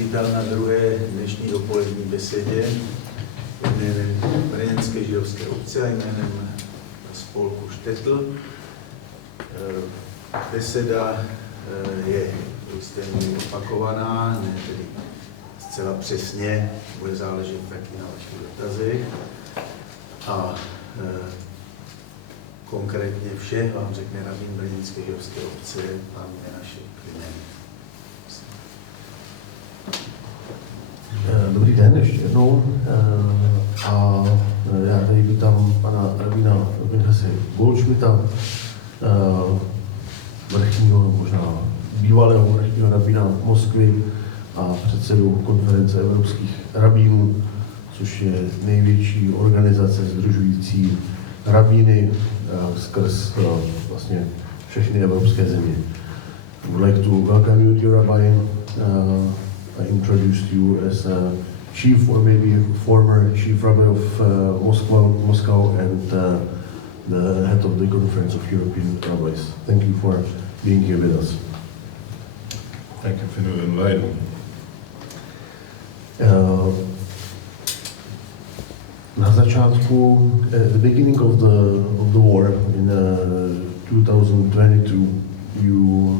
přivítal na druhé dnešní dopolední besedě jménem Brněnské židovské obce a jménem spolku ŠTETL. Beseda je do jisté míry opakovaná, ne tedy zcela přesně, bude záležet taky na vašich dotazech. A konkrétně vše vám řekne rabín Brněnské židovské obce, pan Menašek. Dobrý den ještě jednou a já tady vítám pana rabína Pinchase Goldschmidta, vrchního, možná bývalého vrchního rabína Moskvy a předsedu Konference evropských rabínů, což je největší organizace sdružující rabíny skrz vlastně všechny evropské země. I would like to welcome you, dear Rabbi. I introduced you as a chief or maybe former chief rabbi of Moscow and the head of the Conference of European Rabbis. Thank you for being here with us. Thank you for inviting me. Na začátku, the beginning of the war in 2022, you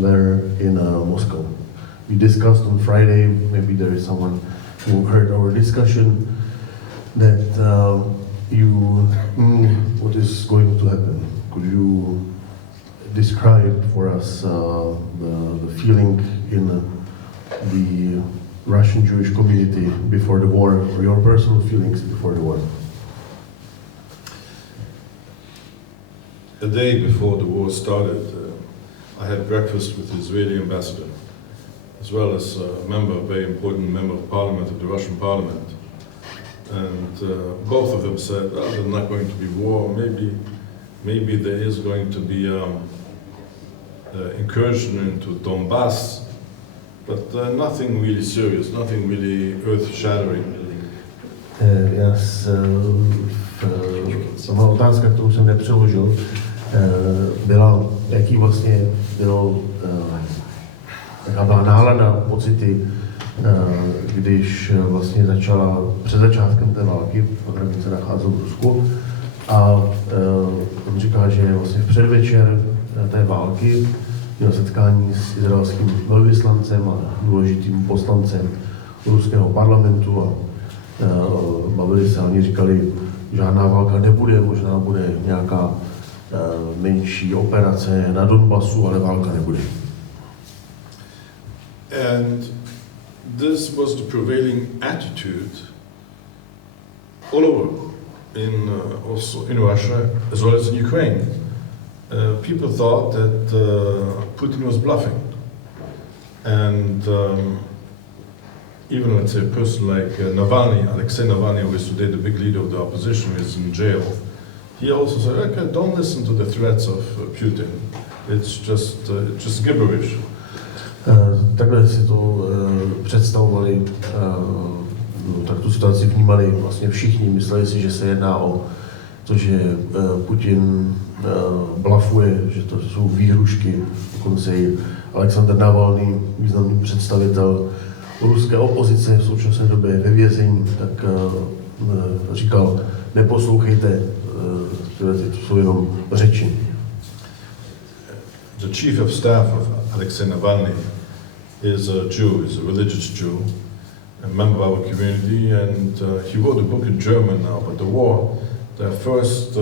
were in Moscow. We discussed on Friday, maybe there is someone who heard our discussion, that you knew what is going to happen. Could you describe for us the feeling in the Russian Jewish community before the war, or your personal feelings before the war? A day before the war started, I had breakfast with the Israeli ambassador, as well as a very important member of parliament of the Russian parliament. And both of them said, well, there's not going to be war, maybe there is going to be incursion into Donbass, but nothing really serious, nothing really earth-shattering. Sama otázka, kterou jsem nepřeložil, byla, jaký vlastně bylo, jaká byla nálada, pocity, když vlastně začala před začátkem té války, pan rabín se nacházel v Rusku, a on říká, že vlastně v předvečer té války měl setkání s izraelským velvyslancem a důležitým poslancem ruského parlamentu a bavili se, oni říkali, žádná válka nebude, možná bude nějaká menší operace na Donbasu, ale válka nebude. And this was the prevailing attitude all over, also in Russia as well as in Ukraine. People thought that Putin was bluffing, and even let's say a person like Alexei Navalny, who is today the big leader of the opposition, is in jail. He also said, okay, don't listen to the threats of Putin. It's just gibberish. Takhle si to představovali, tak tu situaci vnímali vlastně všichni. Mysleli si, že se jedná o to, že Putin blafuje, že to jsou výhrušky. Dokonce i Alexander Navalny, významný představitel ruské opozice v současné době ve vězení, tak říkal, neposlouchejte, to jsou jenom řeči. The chief of staff of Alexei Navalny is a Jew, is a religious Jew, a member of our community, and he wrote a book in German now about the war. The first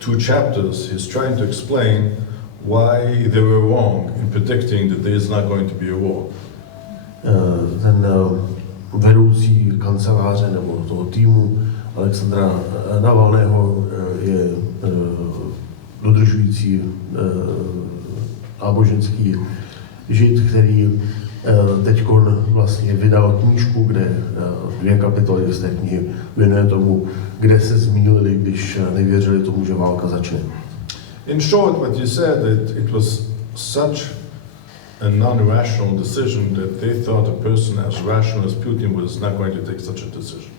two chapters, he's trying to explain why they were wrong in predicting that there is not going to be a war. Ten vedoucí kanceláře nebo toho týmu Alexandra Navalného je dodržující náboženský žid, který teď vlastně vydal knížku, kde 2 kapitoly z té knihy věnuje tomu, kde se zmýlili, když nevěřili tomu, že válka začne. In short, what you said, it was such a non-rational decision that they thought a person as rational as Putin was not going to take such a decision.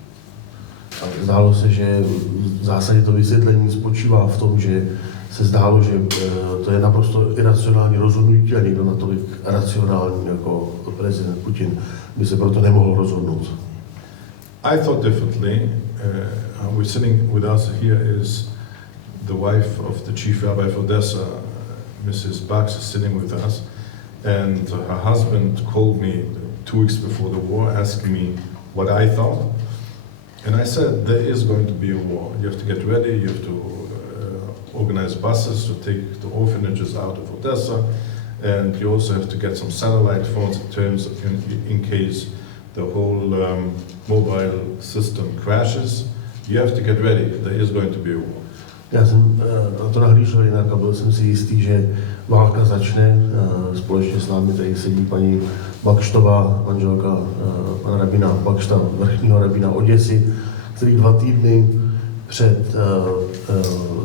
zdálo se, že v zásadě to vysvětlení spočívá v tom, že se zdálo, že to je naprosto iracionální rozhodnutí a někdo natolik racionální jako prezident Putin by se proto nemohl rozhodnout. I thought differently. We're sitting with us here is the wife of the chief rabbi of Odessa, Mrs. Bax, is sitting with us, and her husband called me 2 weeks before the war, asking me what I thought, and I said there is going to be a war. You have to get ready. You have to organize buses to take the orphanages out of Odessa, and you also have to get some satellite phones in terms of in case the whole mobile system crashes. You have to get ready. There is going to be a war. Já jsem na to nahlížel jinak a byl jsem si jistý, že válka začne. Společně s námi tady sedí paní Bakštová, manželka pana rabína Bakšta, vrchního rabína Oděsy, který 2 týdny před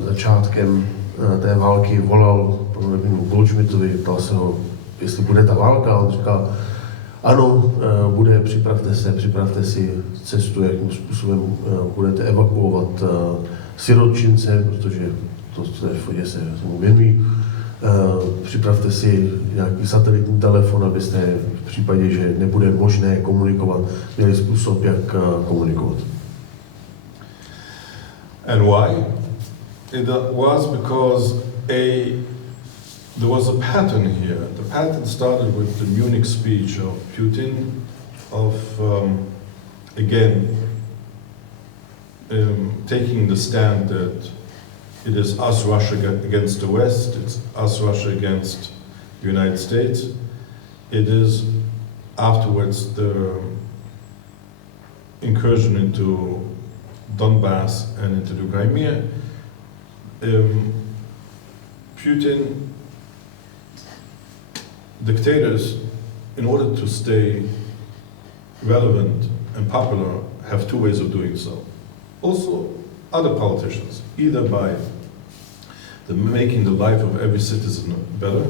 začátkem té války volal panu rabínu Goldschmidtovi, ptal se ho, jestli bude ta válka. On říkal, ano, bude, připravte si cestu, jakým způsobem budete evakuovat sirotčince, protože to je v Oděse, se mu věnují. Připravte si nějaký satelitní telefon, abyste v případě, že nebude možné komunikovat, měli způsob, jak komunikovat. And why? It was because there was a pattern here. The pattern started with the Munich speech of Putin, of again taking the stand that it is us, Russia, against the West, it's us, Russia, against the United States. It is afterwards the incursion into Donbass and into the Crimea. Putin, dictators, in order to stay relevant and popular, have 2 ways of doing so. Also, other politicians, either by making the life of every citizen better,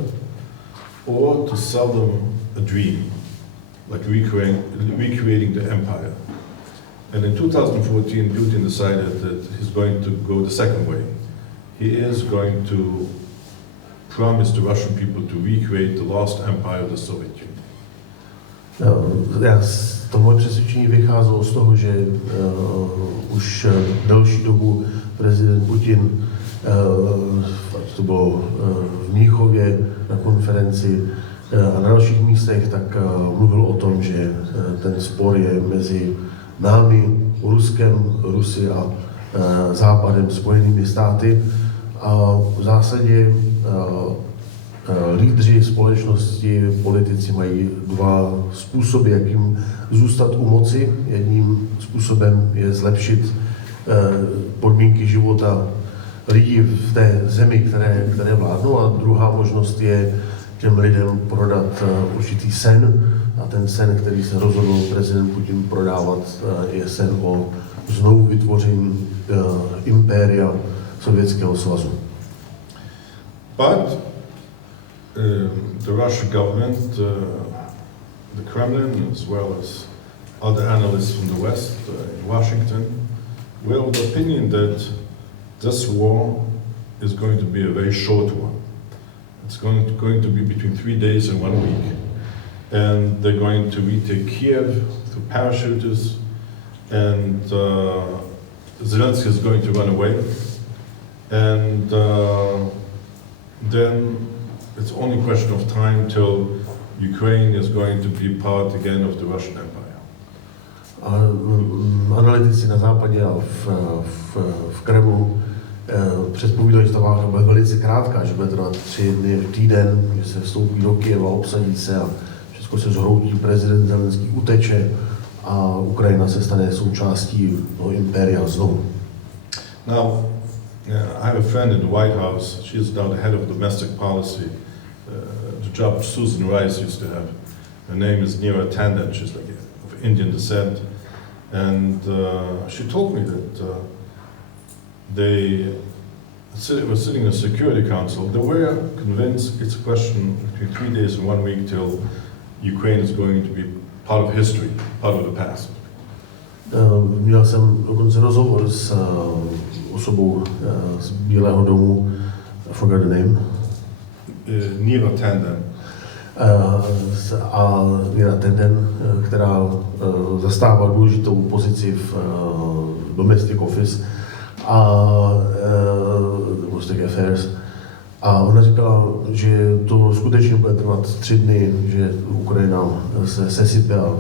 or to sell them a dream, like recreating the empire. And in 2014, Putin decided that he's going to go the second way. He is going to promise the Russian people to recreate the lost empire of the Soviet Union. To moje přesvědčení vycházelo z toho, že už delší dobu prezident Putin, ať to bylo v Mnichově na konferenci a na dalších místech, tak mluvil o tom, že ten spor je mezi námi, Ruskem, Rusy a Západem, Spojenými státy. A v zásadě lídři společnosti, politici mají 2 způsoby, jakým zůstat u moci. Jedním způsobem je zlepšit podmínky života lidí v té zemi, které vládnou, a druhá možnost je těm lidem prodat určitý sen. A ten sen, který se rozhodl prezident Putin prodávat, je sen o znovu vytvoření impéria Sovětského svazu. But the Russian government, the Kremlin, as well as other analysts from the West in Washington, were of the opinion that this war is going to be a very short one. It's going to be between 3 days and 1 week. And they're going to retake Kiev through parachutists, and Zelensky is going to run away. And then it's only a question of time till Ukraine is going to be part again of the Russian Empire. Analytici na západě a v Kremlu předpovídají, že ta válka bude velice krátká, že bude trvat 3 dny, týden, že se vstoupí do Kyjeva, obsadí se a všechno se zhroutí, prezident Zelenský uteče a Ukrajina se stane součástí toho impéria znovu. Now, I have a friend in the White House. She is now the head of domestic policy, the job Susan Rice used to have. Her name is Neera Tanden. She's like of Indian descent. And she told me that they were sitting in a Security Council. They were convinced it's a question between 3 days and 1 week till Ukraine is going to be part of history, part of the past. Měl jsem dokonce rozhovor s osobou z Bílého domu, forgot the name. Neera Tanden. A Neera Tanden, která zastává důležitou pozici v Domestic Office a Domestic Affairs. A ona říkala, že to skutečně bude trvat 3 dny, že Ukrajina se sesype a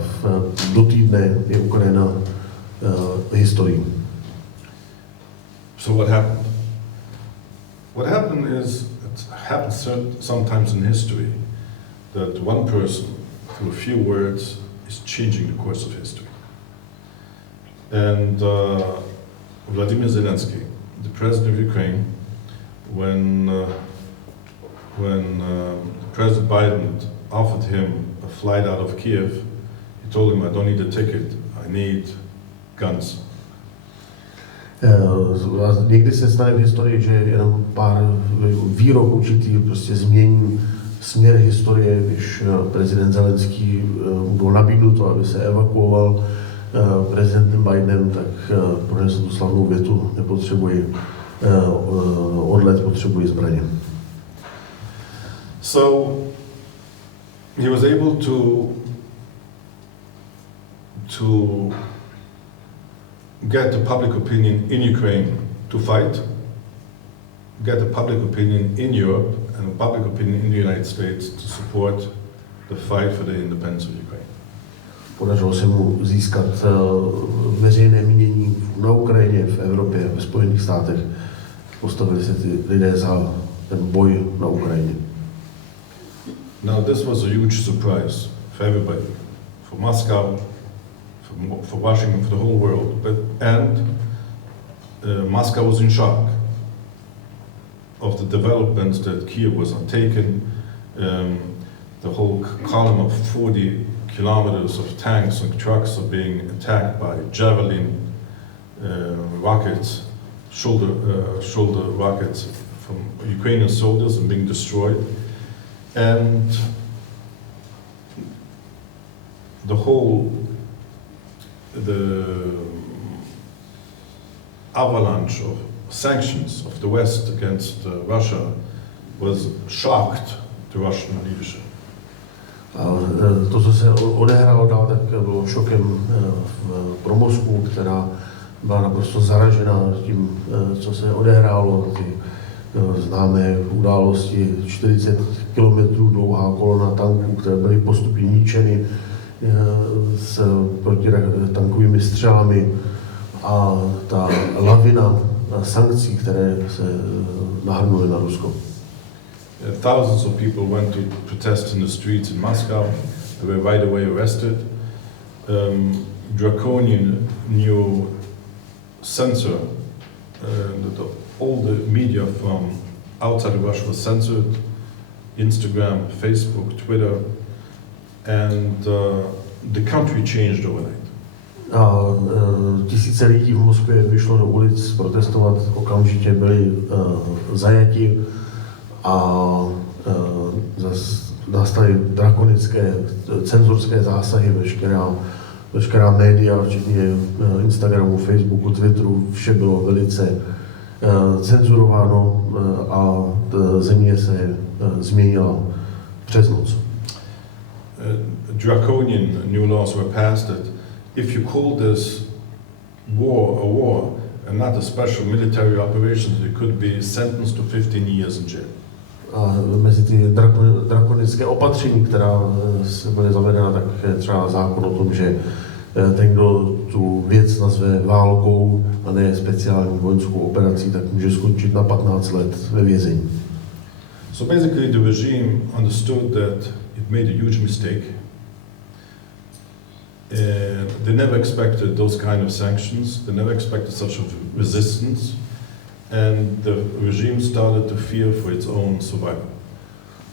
do týdne je Ukrajina historií. So what happened? What happened is, it happens sometimes in history, that one person, through a few words, is changing the course of history. And Vladimir Zelensky, the president of Ukraine, when President Biden offered him a flight out of Kiev, he told him, I don't need a ticket, I need guns. Někdy se stane v historii, že jenom pár výrok určitý prostě změní směr historie, když prezident Zelenský byl nabídnuto, aby se evakuoval prezidentem Bidenem, tak pronesl tu slavnou větu, nepotřebuji odlet, potřebuji zbraně. So he was able to get the public opinion in Ukraine to fight, get the public opinion in Europe and the public opinion in the United States to support the fight for the independence of Ukraine. Podařilo se mu získat veřejné mínění na Ukrajině, v Evropě, ve Spojených státech. Postavili se ty lidé za ten boj na Ukrajině. Now this was a huge surprise for everybody, for Moscow, for Washington, for the whole world. Moscow was in shock of the developments that Kiev was taken. The whole column of 40 kilometers of tanks and trucks are being attacked by javelin rockets, shoulder rockets from Ukrainian soldiers and being destroyed. And the avalanche of sanctions of the West against Russia was shocked the Russian leadership. A to, co se odehrálo dál, tak bylo šokem pro Moskvu, která byla naprosto zaražena tím, co se odehrálo, ty známé události, 40 kilometrů dlouhá kolona tanků, které byly postupně ničeny s protitankovými střelami a ta lavina sankcí, které se nahrnuly na Rusko. Thousands of people went to protest in the streets in Moscow. They were right away arrested. Draconian new censor, all the media from outside of Russia was censored, Instagram, Facebook, Twitter, and the country changed overnight. A tisíce lidí v Moskvě vyšlo do ulic protestovat, okamžitě byli zajati a nastaly drakonické cenzorské zásahy, veškerá média, včetně Instagramu, Facebooku, Twitteru, vše bylo velice cenzurováno a země se změnila přes noc. Draconian new laws were passed that if you call this war a war and not a special military operation, you could be sentenced to 15 years in jail. A mezi ty drakonické opatření, která byly zavedena, tak je třeba zákon o tom, že ten, kdo tu věc nazve válkou a ne speciální vojenskou operací, tak může skončit na 15 let ve vězení. So basically the regime understood that it made a huge mistake. They never expected those kind of sanctions, they never expected such a resistance, and the regime started to fear for its own survival.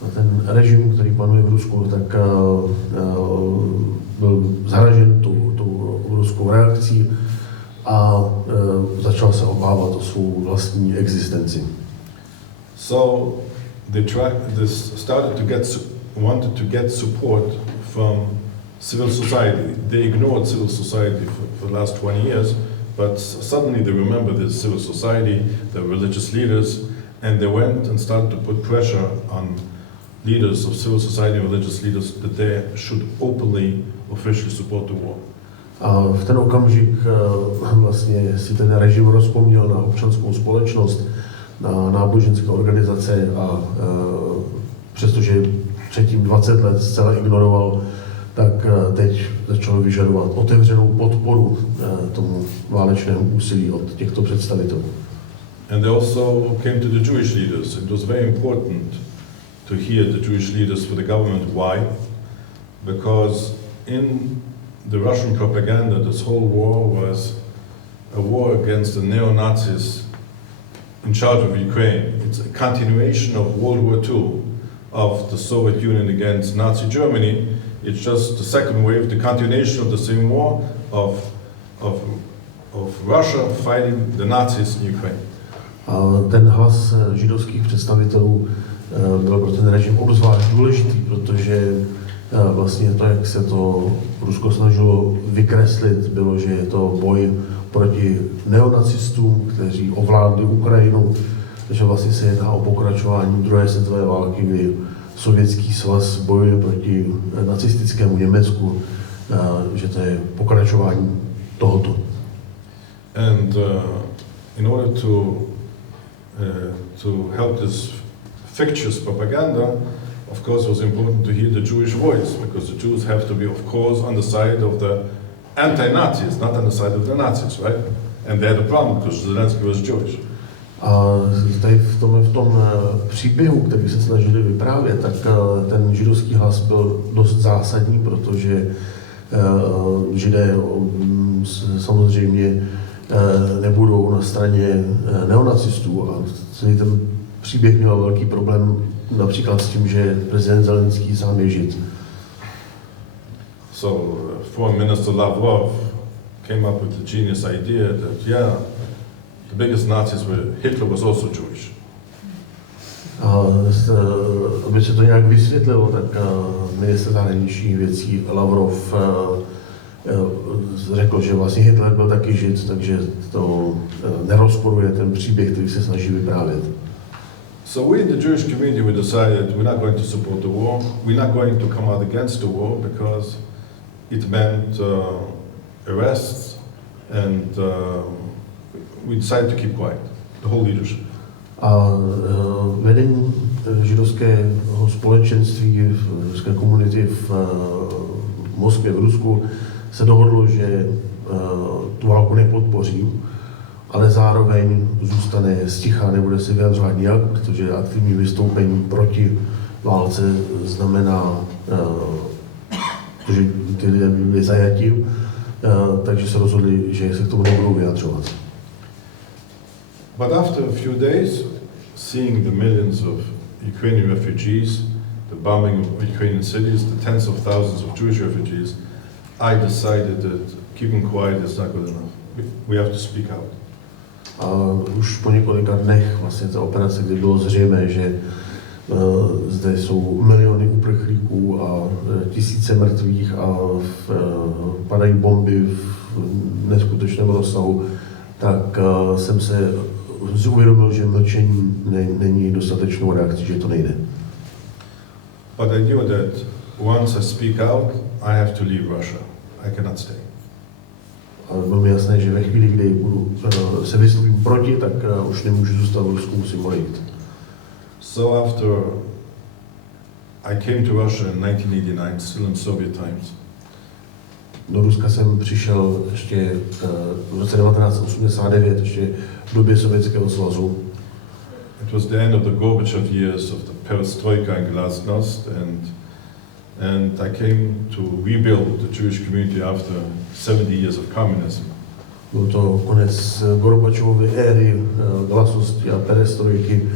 A ten režim, který panuje v Rusku, tak byl zaražen tou ruskou reakcí a začal se obávat o svou vlastní existenci. So they wanted to get support from civil society. They ignored civil society for the last 20 years, but suddenly they remembered the civil society, the religious leaders, and they went and started to put pressure on leaders of civil society and religious leaders that they should openly, officially support the war. A v ten okamžik vlastně si ten režim rozpomněl na občanskou společnost, na náboženské organizace a přestože předtím 20 let zcela ignoroval, tak teď začal vyžadovat otevřenou podporu tomu válečnému úsilí od těchto představitelů. And they also came to the Jewish leaders. It was very important to hear the Jewish leaders for the government. Why? Because in the Russian propaganda, this whole war was a war against the neo-Nazis in charge of Ukraine. It's a continuation of World War II, of the Soviet Union against Nazi Germany. It's just the second wave, the continuation of the same war of Russia fighting the Nazis in Ukraine. A ten hlas židovských představitelů byl pro ten režim obzvlášť důležitý, protože vlastně to, jak se to Rusko snažilo vykreslit, bylo, že je to boj proti neonacistům, kteří ovládli Ukrajinu, takže vlastně se jedná o pokračování druhé světové války, kdy Sovětský svaz bojuje proti nacistickému Německu, že to je pokračování tohoto. And in order to help this fictitious propaganda, of course, it was important to hear the Jewish voice, because the Jews have to be, of course, on the side of the anti-Nazis, not on the side of the Nazis, right? And they had a problem, because Zelensky was Jewish. A tady v tom příběhu, který se snažili vyprávět, tak ten židovský hlas byl dost zásadní, protože Židé samozřejmě nebudou na straně neonacistů a celý ten příběh měl velký problém například s tím, že prezident Zelenský sám je Žid. So Foreign Minister Lavrov came up with the genius idea that, yeah, the biggest Nazis were, Hitler was also Jewish. A aby se to nějak vysvětlilo, tak ministr zahraničních věcí Lavrov řekl, že vlastně Hitler byl taky Žid, takže to nerozporuje ten příběh, který se snaží vyprávět. So we in the Jewish community, we decided we're not going to support the war, we're not going to come out against the war, because it meant arrests, and we decided to keep quiet, the whole leadership. A vedení židovského společenství, židovské komunity v Moskvě, v Rusku, se dohodlo, že tu válku nepodpoří, ale zároveň zůstane sticha, nebude se vyjadřovat nijak, protože aktivní vystoupení proti válce znamená, že ty lidé byli zajati, takže se rozhodli, že se k tomu nebudou vyjadřovat. But after a few days, seeing the millions of Ukrainian refugees, the bombing of Ukrainian cities, the tens of thousands of Jewish refugees, I decided that keeping quiet is not good enough. We have to speak out. A už po několika dnech vlastně ta operace, kdy bylo zřejmé, že zde jsou miliony uprchlíků a tisíce mrtvých a padají bomby v neskutečném rozsahu, tak jsem se uvědomil, že mlčení není dostatečnou reakcí, že to nejde. But I knew that once I speak out, I have to leave Russia. I cannot stay. Ale bylo mi jasné, že ve chvíli, kdy se vyslovím proti, tak už nemůžu zůstat v Rusku, musím odejít. So after I came to Russia in 1989, still in Soviet times. Do Ruska jsem přišel ještě v roce 1989, ještě v době Sovětského svazu. It was the end of the Gorbachev years of the perestroika and glasnost, and I came to rebuild the Jewish community after 70 years of communism. Byl to konec Gorbačovovy éry, glasnosti a perestrojky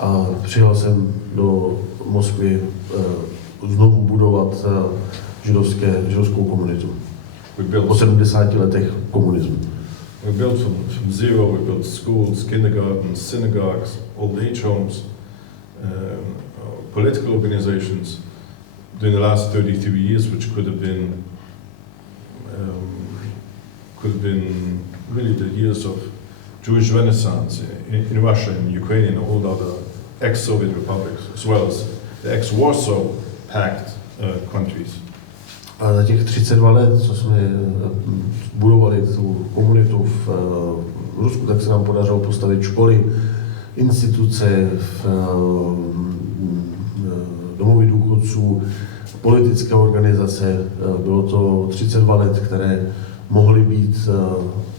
a přijel jsem do Moskvy znovu budovat židovskou komunitu. Po 70 letech komunismu. We built from zero, we built schools, kindergartens, synagogues, old age homes, political organizations during the last 33 years, which could have been could have been really the years of Jewish Renaissance in Russia, in Ukraine, and all other ex-Soviet republics, as well as the ex-Warsaw Pact countries. A za těch 32 let, co jsme budovali tu komunitu v Rusku, tak se nám podařilo postavit školy, instituce, domovy důchodců, politické organizace. Bylo to 32 let, které mohly být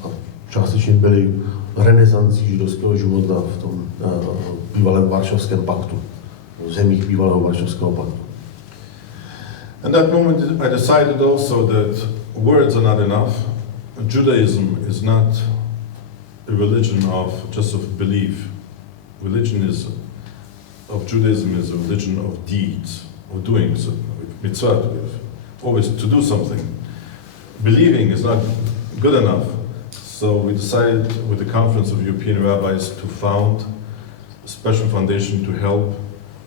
a částečně byly renesancí židovského života v tom bývalém Varšavském paktu, v zemích bývalého Varšavského paktu. At that moment I decided also that words are not enough. Judaism is not a religion just of belief. Religion of Judaism is a religion of deeds, of doing something, mitzvah, always to do something. Believing is not good enough, so we decided with the Conference of European Rabbis to found a special foundation to help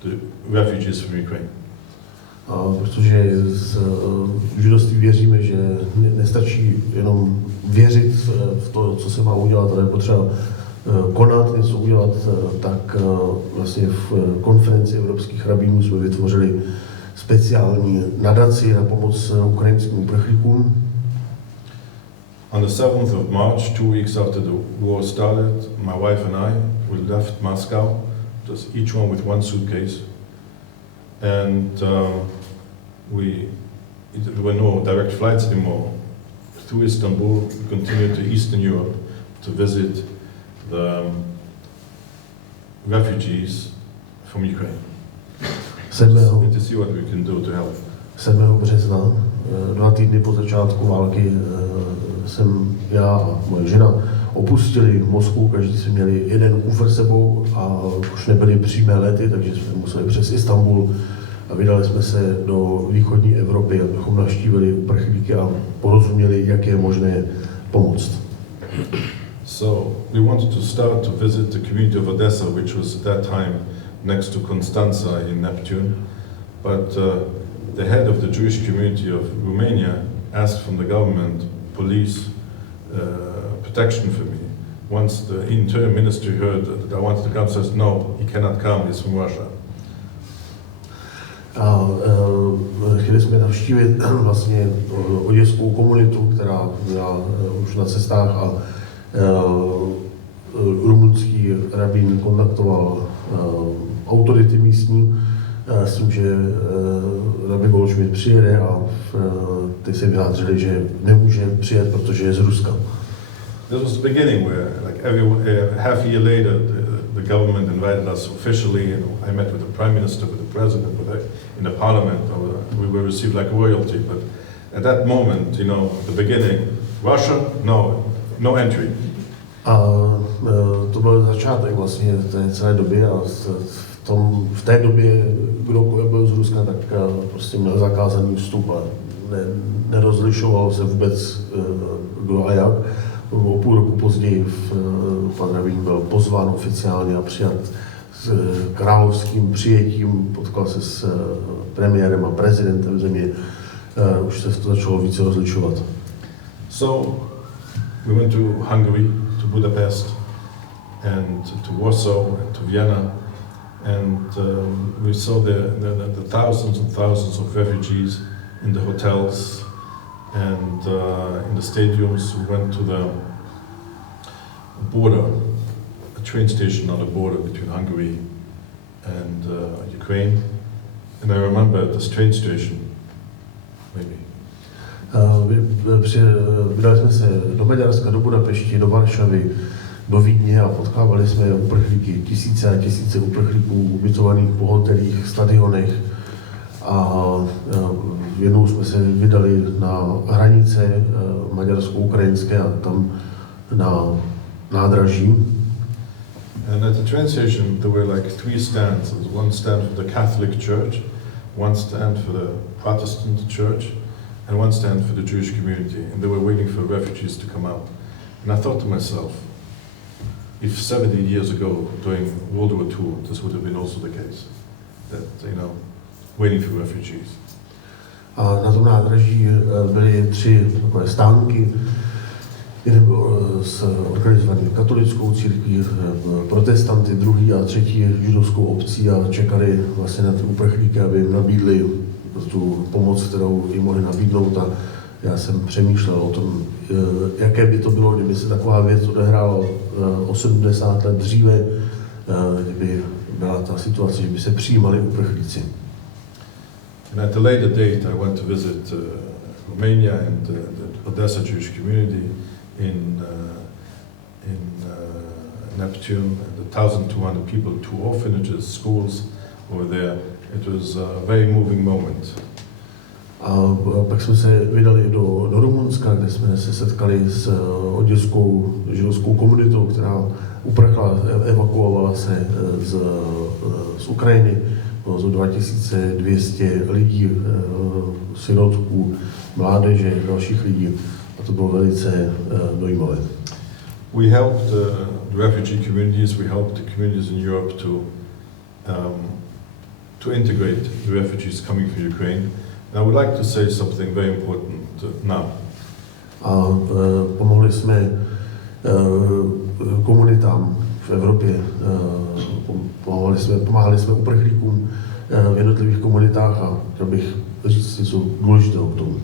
the refugees from Ukraine. Protože v židovství věříme, že nestačí jenom věřit v to, co se má udělat, ale je potřeba konat, něco udělat, tak vlastně v konferenci evropských rabínů jsme vytvořili speciální nadaci na pomoc ukrajinským uprchlíkům. On the 7th of March, 2 weeks after the war started, my wife and I, we left Moscow, just each one with one suitcase, and there were no direct flights anymore. Through Istanbul, we continued to Eastern Europe to visit the refugees from Ukraine. To see what we can do to help. 7. března, 2 týdny po začátku války, jsem já a moje žena opustili Moskvu, každý jsme měli jeden kufr sebou a už nebyly přímé lety, takže jsme museli přes Istanbul a vydali jsme se do východní Evropy, abychom navštívili uprchlíky a porozuměli, jak je možné pomoct. So we wanted to start to visit the community of Odessa, which was at that time next to Constanza in Neptune, but the head of the Jewish community of Romania asked from the government, police, protection for me. Once the interior ministry heard that I wanted to come, says no, he cannot come, he's from Russia. A chtěli jsme navštívit vlastně oděskou komunitu, která byla už na cestách a rumunský rabín kontaktoval autority místní s tím, že rabí Goldschmidt přijede a ty se vyjádřili, že nemůže přijet, protože je z Ruska. This was the beginning where, like half a year later, the government invited us officially, and I met with the prime minister, with the president, in the parliament. We were received like royalty. But at that moment, the beginning, Russia, no entry. A to byl začátek vlastně té celé doby a v té době, kdokoliv byl z Ruska, tak prostě měl zakázaný vstup a nerozlišovalo se vůbec kdo a jak. O půl roku později pan rabín byl pozván oficiálně a přijat s královským přijetím, potkal se s premiérem a prezidentem země, už se to začalo více rozlišovat. So we went to Hungary, to Budapest, and to Warsaw, and to Vienna, and we saw the thousands and thousands of refugees in the hotels and in the stadiums. We went to the border, a train station on the border between Hungary and Ukraine, and I remember at this train station, maybe. Vydali jsme se do Maďarska, do Budapešti, do Varšavy, do Vídně a potkávali jsme uprchlíky, tisíce a tisíce uprchlíků ubytovaných po hotelích, stadionech a jednou jsme se vydali na hranice maďarsko-ukrajinské a tam na nádraží. And at the train station there were like 3 stands. There was one stand for the Catholic Church, one stand for the Protestant Church, and one stand for the Jewish community, and they were waiting for refugees to come out. And I thought to myself, if 70 years ago, during World War II, this would have been also the case, that, waiting for refugees. A na tom nádraží byly 3 takové stánky. Jeden byl organizovaný katolickou církví, protestanty, druhý a třetí židovskou obcí a čekali vlastně na ty uprchlíky, aby jim nabídli tu pomoc, kterou jim mohli nabídnout. A já jsem přemýšlel o tom, jaké by to bylo, kdyby se taková věc odehrála o 70 let dříve, kdyby byla ta situace, že by se přijímali uprchlíci. And at a later date, I went to visit Romania and the Odessa Jewish community in Neptune, and 1,200 people, 2 orphanages, schools over there. It was a very moving moment. A pak jsme se vydali do Rumunska, kde jsme se setkali s oděskou židovskou komunitou, která uprchla, evakuovala se z Ukrajiny. Bylo to 2200 lidí, sirotků, mládeže, dalších lidí. A to bylo velice dojímavé. We helped the refugee communities, we helped the communities in Europe to integrate the refugees coming from Ukraine. And I would like to say something very important now. A pomohli jsme komunitám v Evropě, pomáhali jsme uprchlíkům v jednotlivých komunitách a chtěl bych říct něco důležitého k tomu.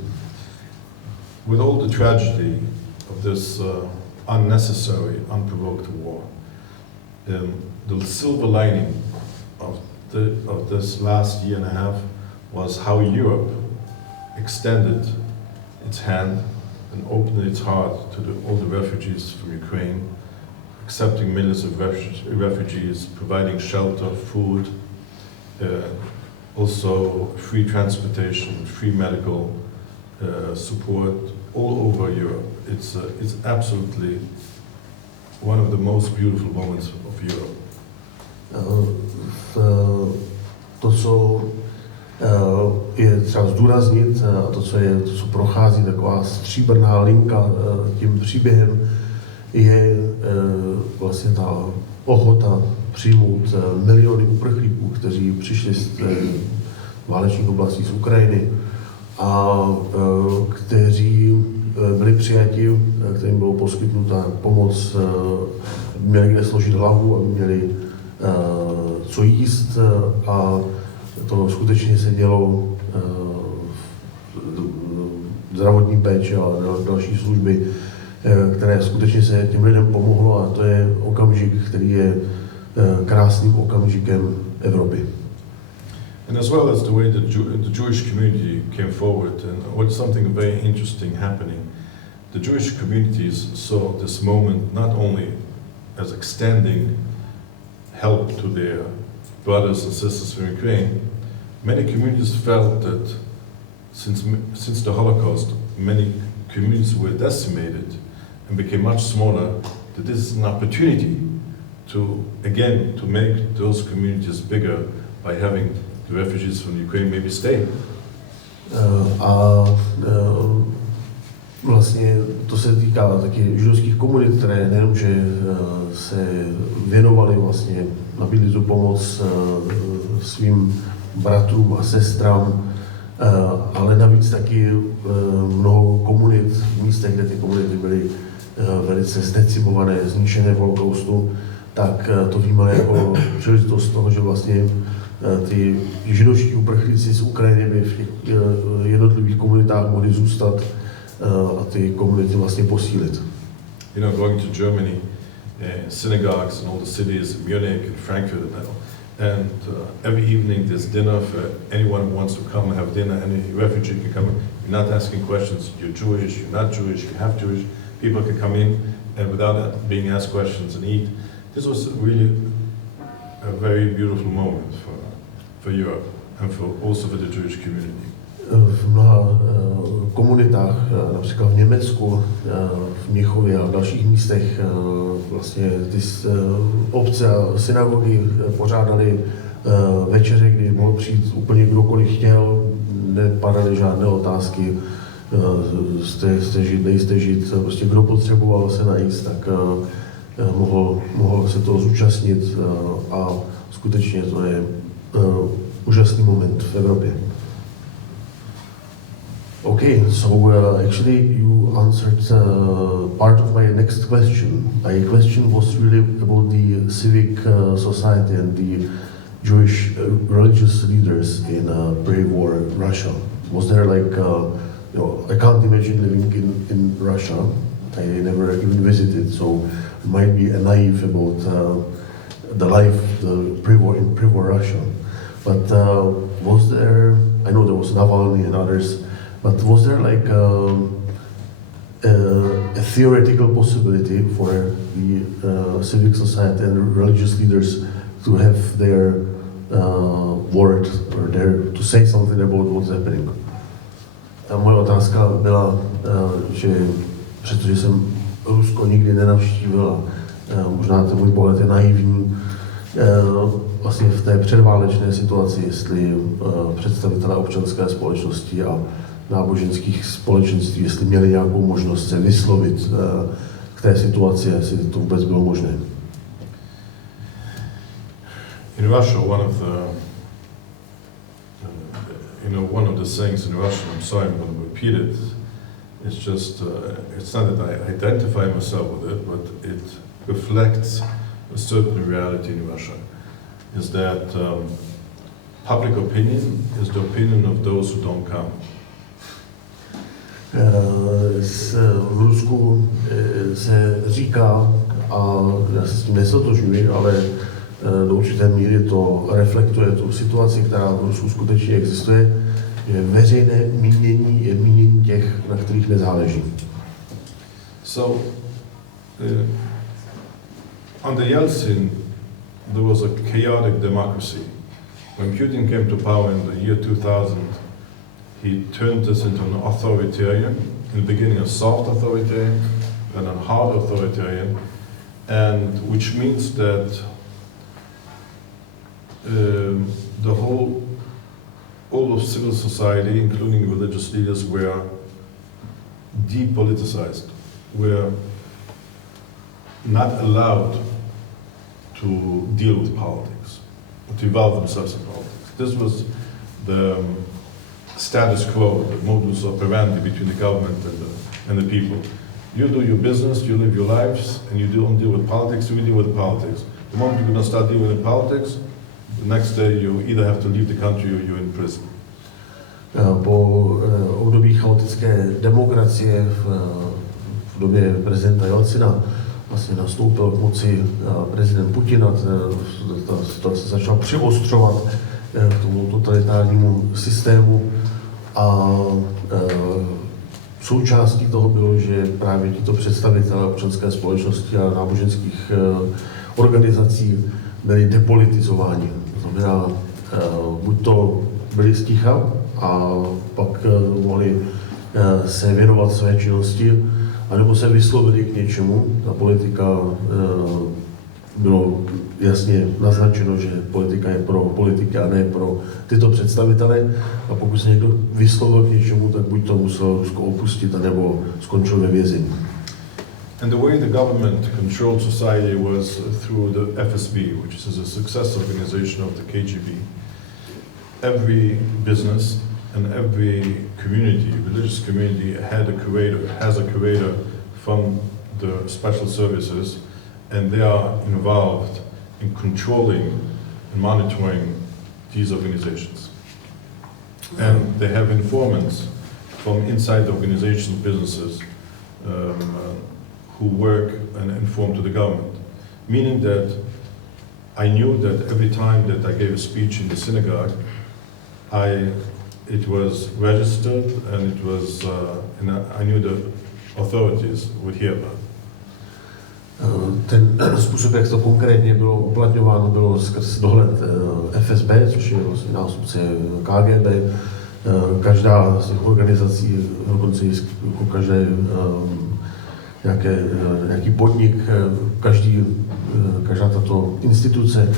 With all the tragedy of this unnecessary, unprovoked war, the silver lining of this last year and a half was how Europe extended its hand and opened its heart to all the refugees from Ukraine, accepting millions of refugees, providing shelter, food, also free transportation, free medical support all over Europe. It's absolutely one of the most beautiful moments of Europe. To, co je třeba zdůraznit, a to, co prochází taková stříbrná linka tím příběhem, je vlastně ta ochota přijmout miliony uprchlíků, kteří přišli z válečných oblastí z Ukrajiny a kteří byli přijati, kterým bylo poskytnuta pomoc, aby měli kde složit hlavu, aby měli co jíst a to skutečně se dělo zdravotní péče a další služby, které skutečně se těm lidem pomohlo a to je okamžik, který je krásným okamžikem Evropy. And as well as the way the Jewish community came forward, and what's something very interesting happening, the Jewish communities saw this moment not only as extending help to their brothers and sisters from Ukraine, many communities felt that since the Holocaust, many communities were decimated and became much smaller, that this is an opportunity to make those communities bigger by having the refugees from Ukraine maybe stay. Vlastně to se týká taky židovských komunit, které nejenom, že se věnovali vlastně, nabídli tu pomoc svým bratrům a sestrám, ale navíc taky mnoho komunit v místech, kde ty komunity byly velice zdecimované, zničené v holokaustu, tak to vnímali jako příležitost toho, že vlastně ty židovští uprchlíci z Ukrajiny by v těch jednotlivých komunitách mohli zůstat a ty komunity vlastně posílit. You know, going to Germany, synagogues in all the cities, Munich and Frankfurt and every evening there's dinner for anyone who wants to come and have dinner. Any refugee can come in. You're not asking questions. You're Jewish, you're not Jewish, you have Jewish. People can come in and without being asked questions and eat. This was really a very beautiful moment for Europe and also for the Jewish community. V mnoha komunitách, například v Německu, v Mnichově a v dalších místech, vlastně ty obce a synagogy pořádali večeře, kdy mohl přijít úplně kdokoliv chtěl, nepadaly žádné otázky, jste žid, nejste žid, prostě kdo potřeboval se najíst, tak mohl se toho zúčastnit a skutečně to je úžasný moment v Evropě. Okay, so actually you answered part of my next question. My question was really about the civic society and the Jewish religious leaders in pre-war Russia. Was there like, I can't imagine living in Russia. I never even visited, so it might be naive about the life, the pre-war Russia. But was there, I know there was Navalny and others, but was there like a theoretical possibility for the civic society and religious leaders to have their word or to say something about what's happening? Ta moje otázka byla, že přestože jsem Rusko nikdy nenavštívil, možná ten můj pohled je naivní, vlastně v té předválečné situaci, jestli představitelé občanské společnosti a náboženských společenství, jestli měli nějakou možnost se vyslovit k té situaci, jestli to vůbec bylo možné. In Russia, one of the sayings in Russian, I'm sorry, I'm going to repeat it. It's just, it's not that I identify myself with it, but it reflects a certain reality in Russia. Is that public opinion is the opinion of those who don't count. V Rusku se říká, a já se s tím nestotožňuji, ale do určité míry to reflektuje tu situaci, která v Rusku skutečně existuje, že veřejné mínění je mínění těch, na kterých nezáleží. So, under Yeltsin, there was a chaotic democracy. When Putin came to power in the year 2000, he turned this into an authoritarian, in the beginning a soft authoritarian, then a hard authoritarian, and which means that all of civil society, including religious leaders, were depoliticized, were not allowed to deal with politics, to involve themselves in politics. This was the status quo, the modus operandi between the government and the people. You do your business, you live your lives, and you don't deal with politics, we deal with politics. The moment you're going to start dealing with politics, the next day you either have to leave the country or you're in prison. Po období chaotické demokracie v době prezidenta Jelcina vlastně nastoupil k moci prezident Putin a ta situace začala přiostřovat k tomu totalitárnímu systému a součástí toho bylo, že právě tito představitelé občanské společnosti a náboženských organizací byli depolitizováni. To znamená, buď to byli sticha a pak mohli se věnovat své činnosti, anebo se vyslovili k něčemu. Ta politika bylo jasně naznačeno, že politika je pro politiky a ne pro tyto představitele. A pokud se někdo vyslovil k něčemu, tak buď to musel Rusko opustit, anebo skončil ve vězení. And the way the government controlled society was through the FSB, which is a successor organization of the KGB. Every business and every community, religious community, has a curator from the special services, and they are involved in controlling and monitoring these organizations. And they have informants from inside the organization's businesses who work and inform to the government. Meaning that I knew that every time that I gave a speech in the synagogue, it was registered and it was, and I knew the authorities would hear about it. Ten způsob, jak to konkrétně bylo uplatňováno, bylo skrz dohled FSB, což je vlastně nástupce KGB. Každá z těch organizací, dokonce jako nějaký podnik, každá tato instituce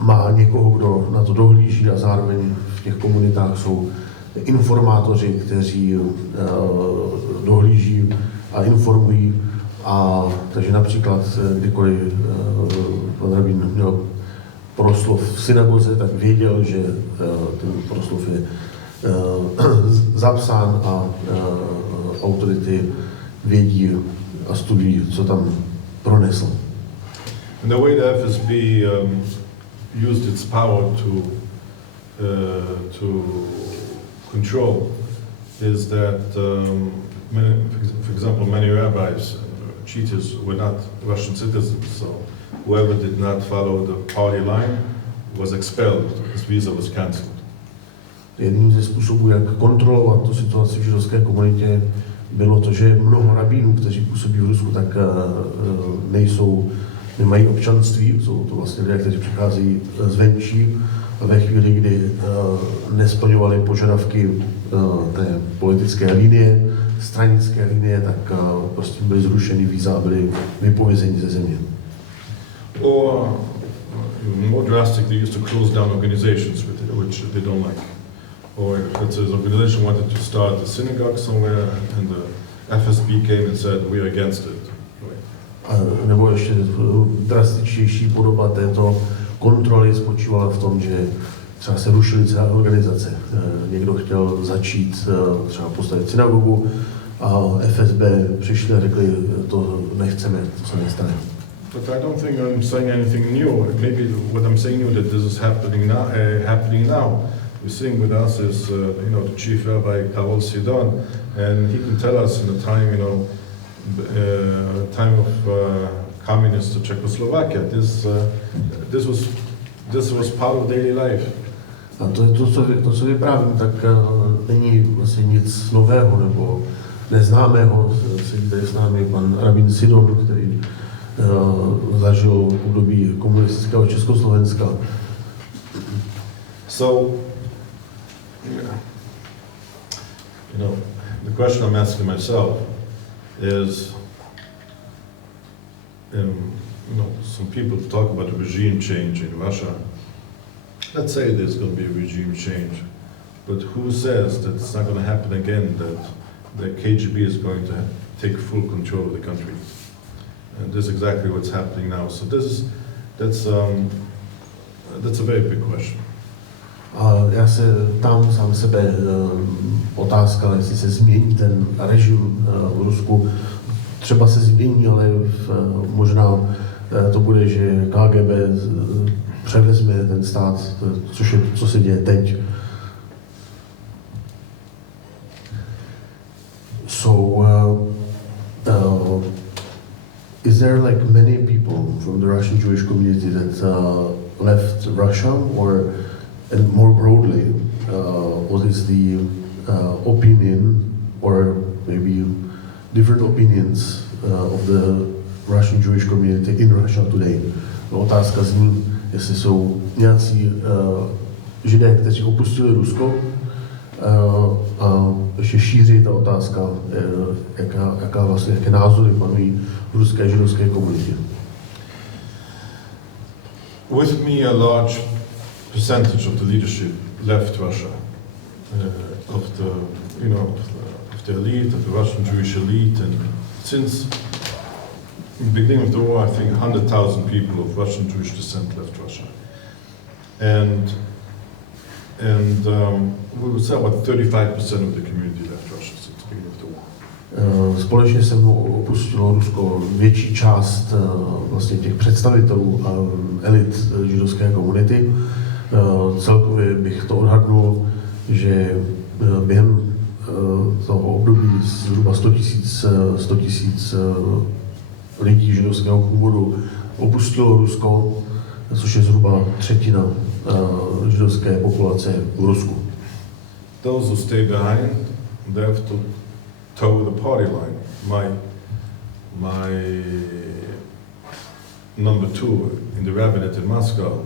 má někoho, kdo na to dohlíží a zároveň v těch komunitách jsou informátoři, kteří dohlíží a informují. A takže například, kdykoliv pan rabín měl proslov v synagoze, tak věděl, že ten proslov je zapsán a autority vědí a studují, co tam pronesl. And the way the FSB used its power to control is that, for example, many rabbis and cheaters were not Russian citizens, so whoever did not follow the party line was expelled, his visa was cancelled. Jedním ze způsobů, jak kontrolovat tu situaci v židovské komunitě, bylo to, že mnoho rabínů, kteří působí v Rusku, tak nemají občanství, jsou to vlastně lidé, kteří přicházejí zvenčí a ve chvíli, kdy nesplňovali požadavky té politické linie, stranické linie, tak prostě byly zrušeny víza a byli vypovězeni ze země. Or more drastic, they used to close down organizations which they don't like. Or let's say the organization wanted to start a synagogue somewhere and the FSB came and said, we are against it. Nebo ještě drastičtější podoba této kontroly spočívala v tom, že třeba se rušily celé organizace. Někdo chtěl začít třeba postavit synagogu a FSB přišli a řekli, to nechceme, to se nestane. But I don't think I'm saying anything new. Maybe what I'm saying new that this is happening now. We're seeing with us is the chief rabbi Karol Sidon, and he can tell us in the time time of communist Czechoslovakia. This was part of daily life. A to, co vyprávím, tak není vlastně nic nového nebo neznámého. Sedí tady s námi pan rabín Sidon, který zažil období komunistického Československa. So, the question I'm asking myself is, some people talk about a regime change in Russia. Let's say there's going to be a regime change, but who says that it's not going to happen again, that the KGB is going to take full control of the country? And this is exactly what's happening now. So that's a very big question. A já se ptám sám sebe, otázka, jestli se změní ten režim v Rusku. Třeba se změní, ale možná to bude, že KGB převezme ten stát, což je, co se děje teď. Is there like many people from the Russian Jewish community that left Russia, or and more broadly, what is the opinion, or maybe different opinions of the Russian Jewish community in Russia today? Otázka zní, jestli jsou nějací Židé, kteří opustili Rusko, a ještě šíří ta otázka, jaké názory panují v ruské židovské komunitě. With me, a large percentage of the leadership left Russia, of the elite, of the Russian Jewish elite, and since the beginning of the war, I think 100,000 people of Russian Jewish descent left Russia, and we would say about 35% of the community left Russia since the beginning of the war. Společně se mnou opustilo Rusko větší část vlastně těch představitelů a elit židovské komunity. Celkově bych to odhadnul, že během toho období zhruba 100 000 lidí židovského původu opustilo Rusko, což je zhruba třetina židovské populace v Rusku. Those who stay behind, they have to toe the party line. My number 2 in the rabbinate in Moscow,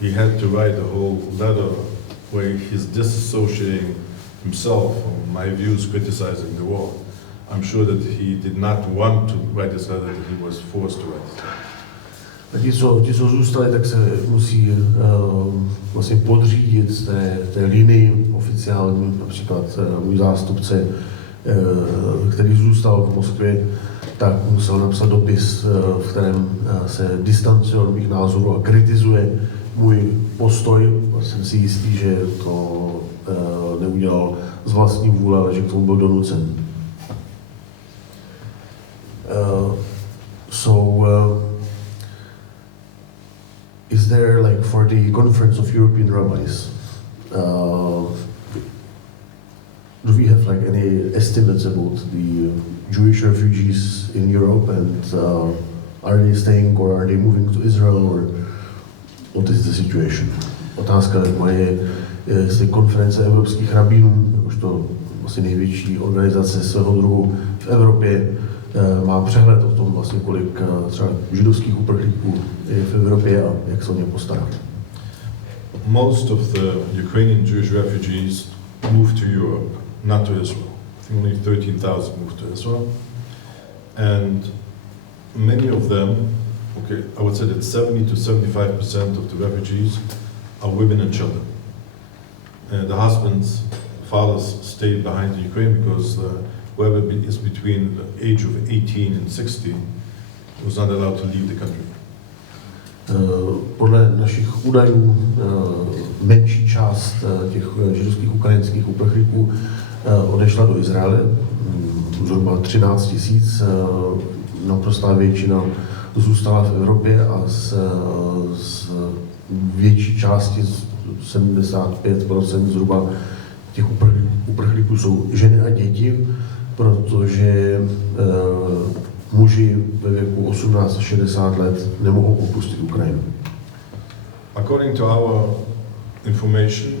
he had to write a whole letter where he's disassociating himself from my views criticizing the war. I'm sure that he did not want to write this letter, that he was forced to write it. A ti, co zůstali, tak se musí vlastně podřídit té linii oficiální. Například můj zástupce, který zůstal v Moskvě, tak musel napsat dopis, v kterém se distancuje od mých názorů a kritizuje můj postoj. Jsem si jistý, že to neudělal z vlastní vůle, ale že k tomu byl donucen. Is there, like, for the Conference of European Rabbis, do we have like any estimates about the Jewish refugees in Europe, and are they staying or are they moving to Israel, or what is the situation? Otázka moje je, jestli konference evropských rabínů, jakožto vlastně největší organizace svého druhu v Evropě, má přehled o tom vlastně, kolik třeba židovských uprchlíků je v Evropě a jak se o ně postará. Most of the Ukrainian Jewish refugees moved to Europe, not to Israel. I think only 13,000 moved to Israel. And many of them, okay, I would say that 70 to 75% of the refugees are women and children. The husbands, fathers stayed behind in Ukraine because whoever is between the age of 18 and 60 was not allowed to leave the country. Podle našich údajů menší část těch židovských ukrajinských uprchlíků odešla do Izraele, zhruba 13 000, naprostá většina zůstala v Evropě a z větší části, 75% zhruba těch uprchlíků jsou ženy a děti, protože muži ve věku 18 až 60 let nemohou opustit Ukrajinu. According to our information,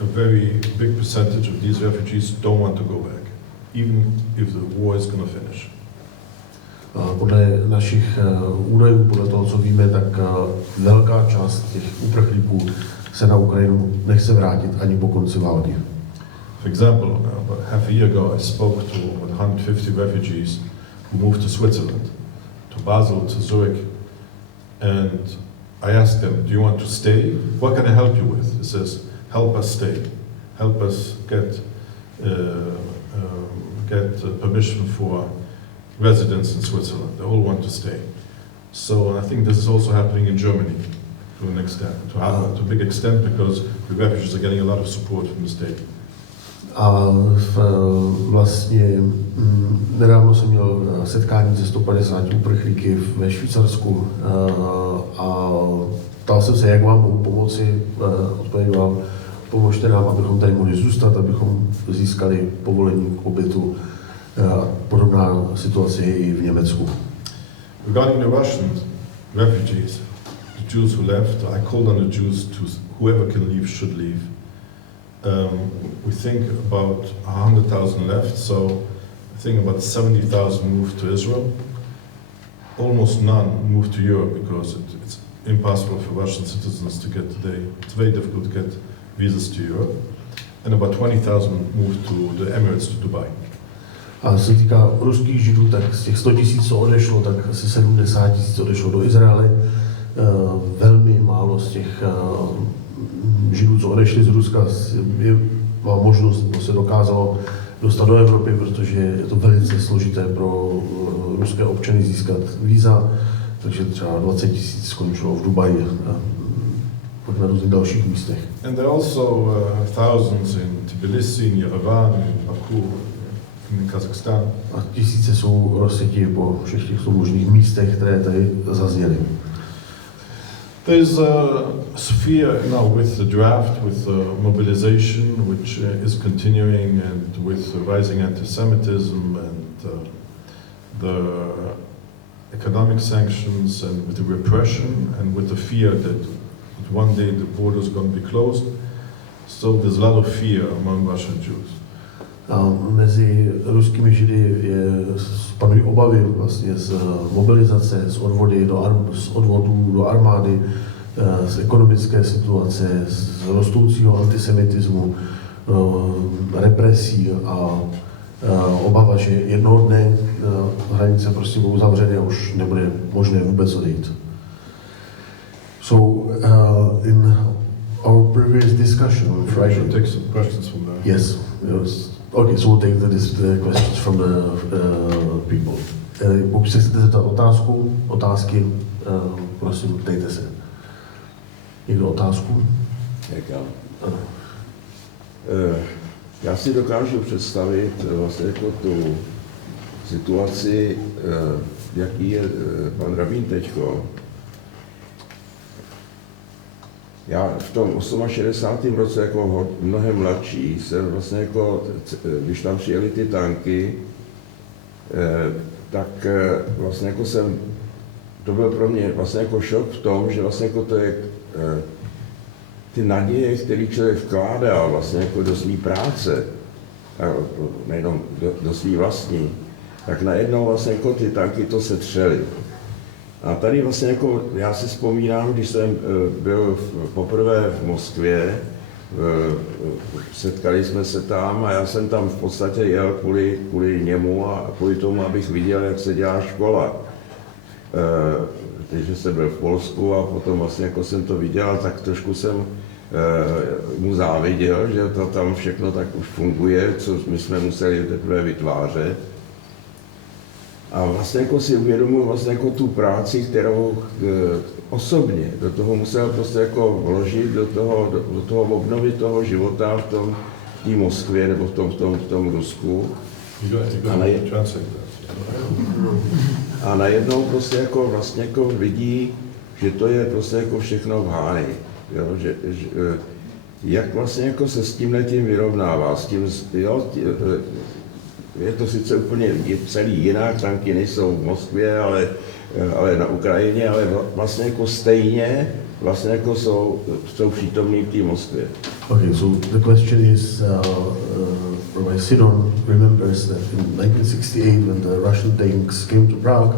a very big percentage of these refugees don't want to go back, even if the war is going to finish. Podle našich údajů, podle toho, co víme, tak velká část těch uprchlíků se na Ukrajinu nechce vrátit ani po konci války. For example, about half a year ago, I spoke to 150 refugees who moved to Switzerland, to Basel, to Zurich, and I asked them, do you want to stay? What can I help you with? He says, help us stay. Help us get permission for residence in Switzerland. They all want to stay. So I think this is also happening in Germany to an extent, to a big extent, because the refugees are getting a lot of support from the state. A vlastně nedávno jsem měl setkání se 150 uprchlíky ve Švýcarsku a ptal jsem se, jak vám mohu pomoci, odpověděl, pomožte nám, abychom tady mohli zůstat, abychom získali povolení k pobytu. Podobná situace je i v Německu. Regarding the Russian refugees, the Jews who left, I called on the Jews to whoever can leave should leave. We think about 100,000 left, so I think about 70,000 moved to Israel. Almost none moved to Europe because it's impossible for Russian citizens to get today. It's very difficult to get visas to Europe. And about 20,000 moved to the Emirates, to Dubai. A co se týká ruských židů, tak z těch 100 000, co odešlo, tak asi 70 000 odešlo do Izraele. Velmi málo z těch židů, co odešli z Ruska, má možnost, nebo se dokázalo dostat do Evropy, protože je to velice složité pro ruské občany získat víza, takže třeba 20 000 skončilo v Dubaji a pak na různých dalších místech. And there are also thousands in Tbilisi, in Yerevan, in Baku, in Kazakhstan. A tisíce jsou rozsetí po všech těchto možných místech, které tady zazněly. There is a sphere now with the draft, with the mobilization, which is continuing, and with the rising anti-Semitism and the economic sanctions, and with the repression, and with the fear that one day the border is going to be closed. So there's a lot of fear among Russian Jews. A mezi ruskými židy panují obavy vlastně z mobilizace, z odvodů do armády, z ekonomické situace, z rostoucího antisemitismu, represí a obava, že jednoho dne hranice prostě budou zavřeny a už nebude možné vůbec odejít. So in our previous discussion on Friday, should take some questions from there. yes. Okay, so we'll take the questions from the people. Pokud se chcete zeptat otázky, prosím, ptejte se. Někdo otázku? Jak já? Ano. Já si dokážu představit vlastně jako tu situaci, jaký je pan rabín teďko. Já v tom 68. roce jako mnohem mladší jsem vlastně jako, když tam přijeli ty tanky, tak vlastně jako to byl pro mě vlastně jako šok v tom, že vlastně jako to je ty naděje, které člověk vkládá vlastně jako do své práce, nejenom do své vlastní, tak najednou vlastně jako ty tanky to setřely. A tady vlastně jako, já si vzpomínám, když jsem byl poprvé v Moskvě, setkali jsme se tam a já jsem tam v podstatě jel kvůli němu a kvůli tomu, abych viděl, jak se dělá škola. Takže jsem byl v Polsku a potom vlastně jako jsem to viděl, tak trošku jsem mu záviděl, že to tam všechno tak už funguje, co my jsme museli teprve vytvářet. A vlastně jako si uvědomuji vlastně jako tu práci, kterou osobně do toho musel prostě jako vložit, do toho obnovit toho života v té Moskvě nebo v tom Rusku. A najednou prostě jako vlastně jako vidí, že to je prostě jako všechno v háji. Jo? Jak vlastně jako se s tímhletím vyrovnává, s tím, jo, je to sice úplně celý jinak, tanky nejsou v Moskvě, ale na Ukrajině, ale vlastně jako stejně vlastně jako jsou přítomní v té Moskvě. Okay, so the question is, Rabbi Sidon remembers that in 1968, when the Russian tanks came to Prague,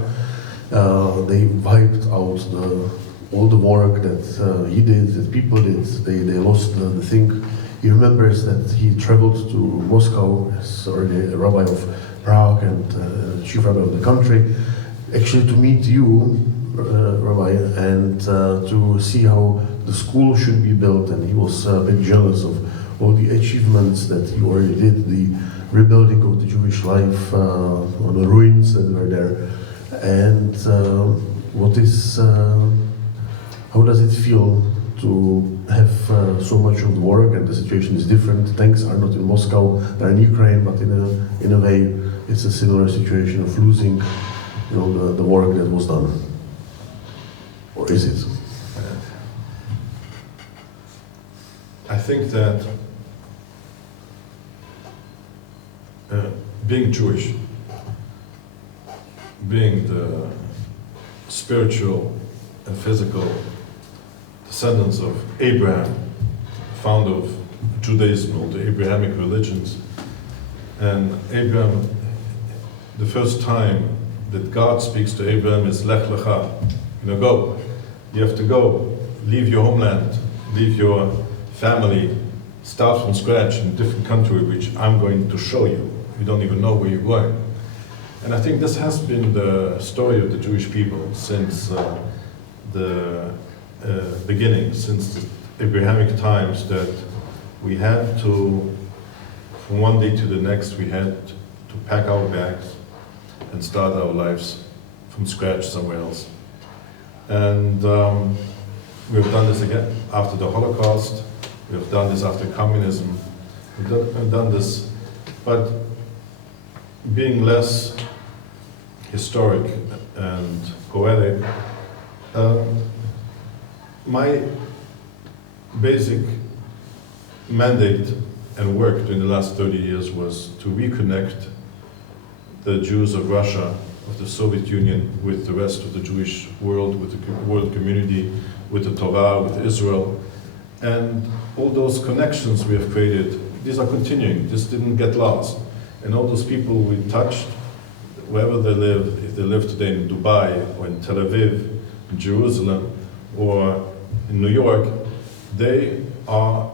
they wiped out all the work that he did, that people did. They lost the thing. He remembers that he traveled to Moscow as already a rabbi of Prague and chief rabbi of the country, actually to meet you, Rabbi, and to see how the school should be built. And he was a bit jealous of all the achievements that he already did, the rebuilding of the Jewish life on the ruins that were there. And how does it feel to have so much of the work, and the situation is different? Tanks are not in Moscow, they're in Ukraine, but in a way it's a similar situation of losing, you know, the work that was done. Or is it? I think that being Jewish, being the spiritual and physical descendants of Abraham, founder of Judaism or the Abrahamic religions, and Abraham, the first time that God speaks to Abraham is Lech Lecha, go. You have to go, leave your homeland, leave your family, start from scratch in a different country, which I'm going to show you. You don't even know where you're going. And I think this has been the story of the Jewish people since the beginning, since the Abrahamic times, that we had to, from one day to the next, we had to pack our bags and start our lives from scratch somewhere else. And we've done this again after the Holocaust, we've done this after communism, we've done this, but being less historic and poetic, my basic mandate and work during the last 30 years was to reconnect the Jews of Russia, of the Soviet Union, with the rest of the Jewish world, with the world community, with the Torah, with Israel. And all those connections we have created, these are continuing, this didn't get lost. And all those people we touched, wherever they live, if they live today in Dubai, or in Tel Aviv, in Jerusalem, or in New York, they are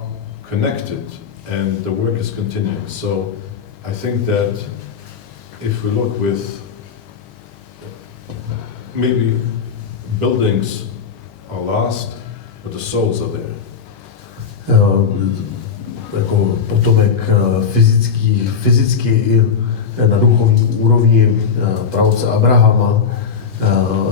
connected, and the work is continuing. So I think that if we look with, maybe buildings are lost, but the souls are there. Jako potomek fyzicky i na duchovní úrovni praotce Abrahama,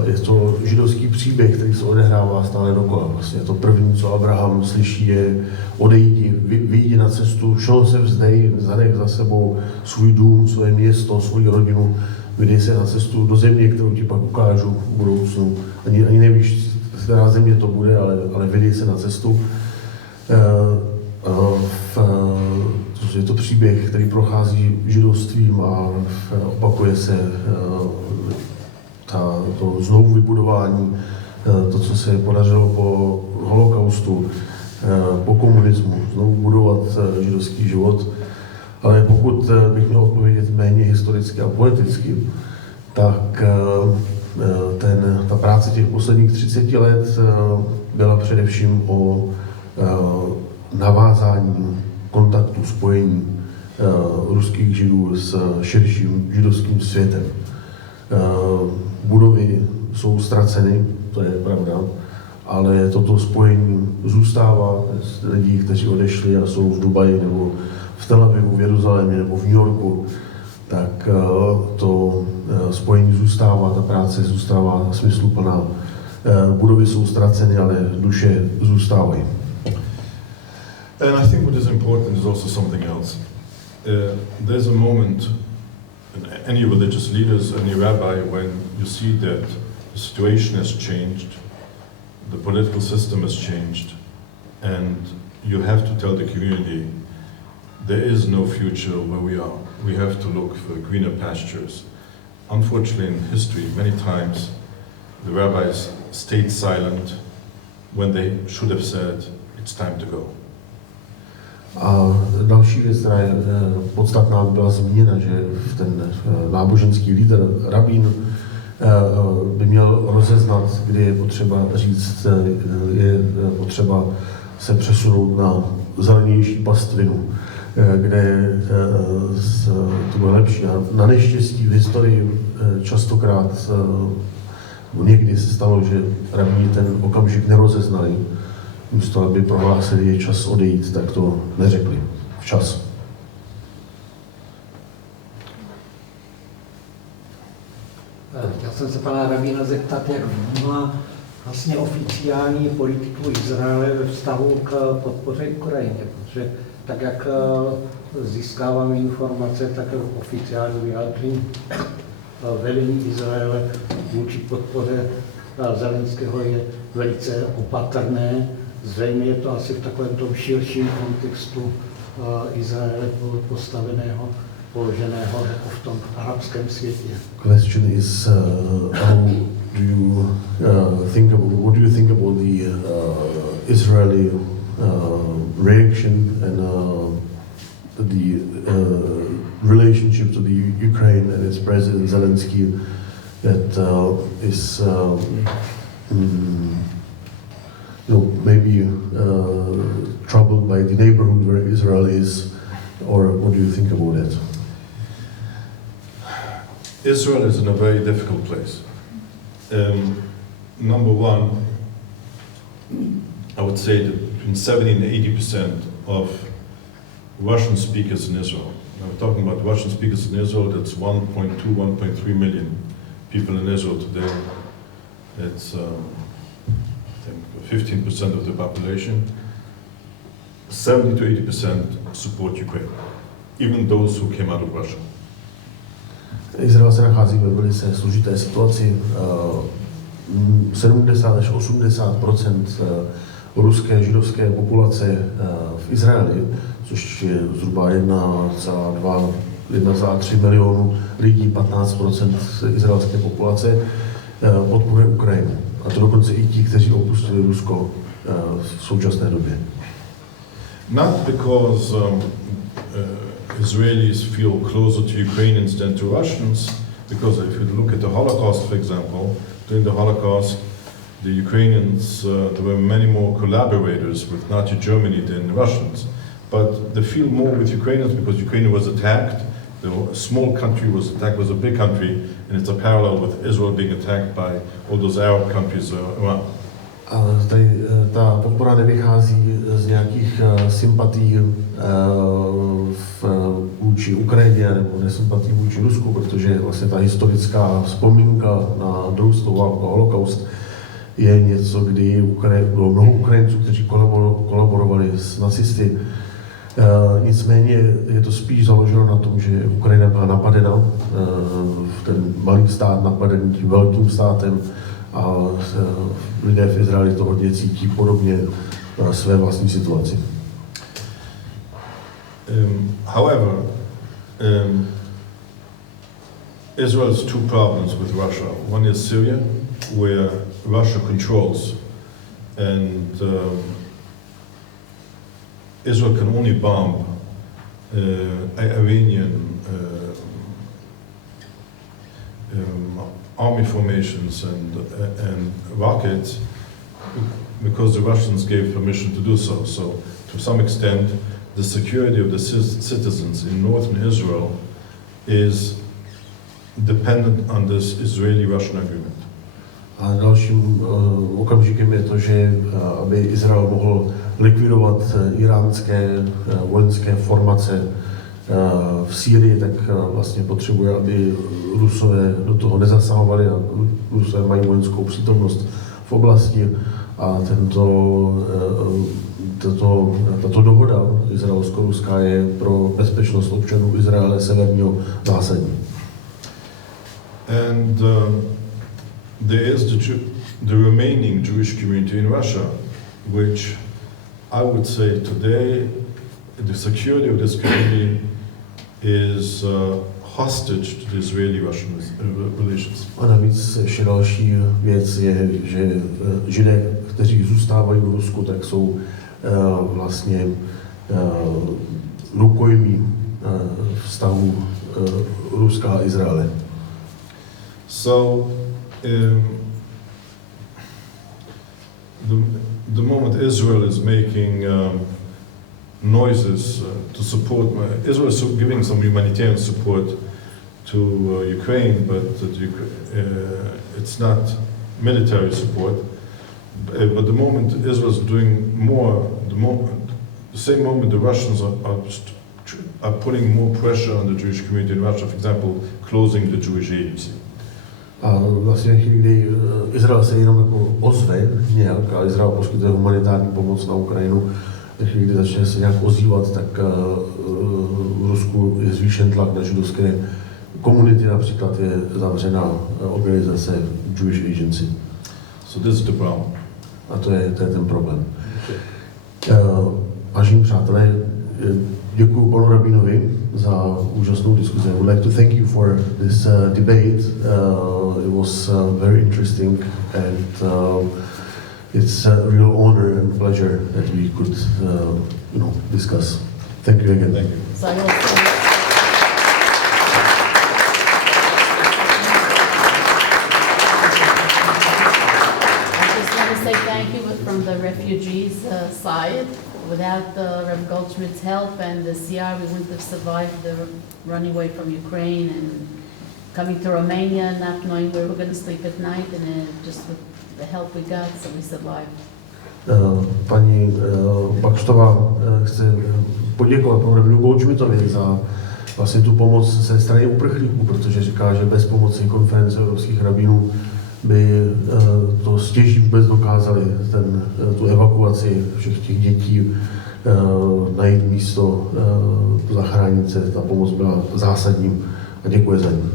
Je to židovský příběh, který se odehrává stále dokola. Vlastně to první, co Abraham slyší, je odejdi, vyjdi na cestu, šel se vzdej, zanech za sebou svůj dům, své město, svou rodinu, vydej se na cestu do země, kterou ti pak ukážu v budoucnu. Ani nevíš, která země to bude, ale vydej se na cestu. Je to příběh, který prochází židovstvím a opakuje se to znovu vybudování, to, co se podařilo po holokaustu, po komunismu, znovu budovat židovský život. Ale pokud bych měl odpovědět méně historicky a politicky, tak ta práce těch posledních 30 let byla především o navázání kontaktu, spojení ruských židů s širším židovským světem. Budovy jsou ztraceny, to je pravda, ale toto spojení zůstává z lidí, kteří odešli a jsou v Dubaji nebo v Tel Avivu, v Jeruzalémě nebo v New Yorku, tak to spojení zůstává, ta práce zůstává smysluplná. Budovy jsou ztraceny, ale duše zůstávají. And I think what is important is also something else. There's a moment in any religious leaders, any rabbi, when you see that the situation has changed, the political system has changed, and you have to tell the community there is no future where we are. We have to look for greener pastures. Unfortunately, in history, many times the rabbis stayed silent when they should have said, it's time to go. A další věc, která je podstatná, byla zmíněna, že ten náboženský lídr, rabín, by měl rozeznat, kdy je potřeba říct, je potřeba se přesunout na zelenější pastvinu, kde to bude lepší. A na neštěstí v historii častokrát někdy se stalo, že rabíni ten okamžik nerozeznali. Místo, aby prohlásili, je čas odejít, tak to neřekli včas. Chtěl jsem se pana rabína zeptat, jak vnímá vlastně oficiální politiku Izraele ve vztahu k podpoře Ukrajině, protože tak, jak získáváme informace, tak oficiální vyjádření vedení Izraele vůči podpoře Zelenského je velice opatrné. Zřejmě je to asi v takovém tom širším kontextu Izraele postaveného, položeného jako v tom arabském světě. Question is, how do you think about, what do you think about the Israeli reaction and the relationship to the Ukraine and its president Zelensky that is maybe troubled by the neighborhood where Israel is, or what do you think about it? Israel is in a very difficult place. Number one, I would say that between 70 and 80% of Russian speakers in Israel, now we're talking about Russian speakers in Israel, that's 1.2, 1.3 million people in Israel today. It's I think 15% of the population. 70 to 80% support Ukraine, even those who came out of Russia. Izrael se nachází ve velice složité situaci. 70 až 80% ruské židovské populace v Izraeli, což je zhruba 1,3 milionu lidí, 15% izraelské populace, podporuje Ukrajinu. A to dokonce i ti, kteří opustili Rusko v současné době. Not because Israelis feel closer to Ukrainians than to Russians, because if you look at the Holocaust, for example, during the Holocaust, the Ukrainians, there were many more collaborators with Nazi Germany than Russians. But they feel more with Ukrainians because Ukraine was attacked. A small country was attacked, was a big country, and it's a parallel with Israel being attacked by all those Arab countries around. A tady ta podpora nevychází z nějakých sympatí vůči Ukrajině nebo nesympatii vůči Rusku, protože vlastně ta historická vzpomínka na druhou světovou válku a holokaust je něco, kdy bylo mnoho Ukrajinců, kteří kolaborovali s nacisty. Nicméně je to spíš založeno na tom, že Ukrajina byla napadena, ten malý stát napadený tím velkým státem a lidé v Izraeli to hodně cítí podobně své vlastní situaci. However, Israel has two problems with Russia. One is Syria, where Russia controls, and Israel can only bomb Iranian army formations and rockets because the Russians gave permission to do so. So, to some extent, the security of the citizens in northern Israel is dependent on this Israeli-Russian agreement. A dalším okamžikem je to, že aby Izrael mohl likvidovat iránské vojenské formace v Sýrii, tak vlastně potřebuje, aby Rusové do toho nezasahovali a Rusové mají vojenskou přítomnost v oblasti a tato dohoda izraelsko-ruská je pro bezpečnost občanů Izraele severního zásadní. And there is the remaining Jewish community in Russia, which I would say today the security of this community is hostage to the Israeli-Russian relations. A navíc ještě další věc je, že Židé, kteří zůstávají v Rusku, tak jsou vlastně rukojmí vztahu Ruska a Izraele. So, the moment Israel is making noises to support, Israel is giving some humanitarian support to Ukraine, but it's not military support. But the moment Israel is doing more, the same moment the Russians are putting more pressure on the Jewish community in Russia, for example, closing the Jewish agency. A vlastně kdy Izrael se jenom jako ozve nějak a Izrael poskytuje humanitární pomoc na Ukrajinu, kdy začne se nějak ozývat, tak v Rusku je zvýšen tlak na židovské komunity, například je zavřená organizace Jewish Agency. So this is the problem. A to je ten problém. Vážení přátelé, děkuji panu rabínovi za úžasnou diskuzi. I would like to thank you for this debate. It was very interesting and it's a real honor and pleasure that we could discuss. Thank you again. Thank you. From the refugees side. Without Rev. Goldschmidt's help and the CR, we wouldn't have survived the running away from Ukraine and coming to Romania, not knowing where we were going to sleep at night, and then just with the help we got, so we survived. Paní Bakštová chce poděkovat panu Rev. Goldschmidtovi za vlastně tu pomoc ze strany uprchlíků, protože říká, že bez pomoci Konference evropských rabínů by to stěží vůbec dokázali tu evakuaci všech těch dětí, najít místo, zachránit se. Ta pomoc byla zásadní a děkuji za ní.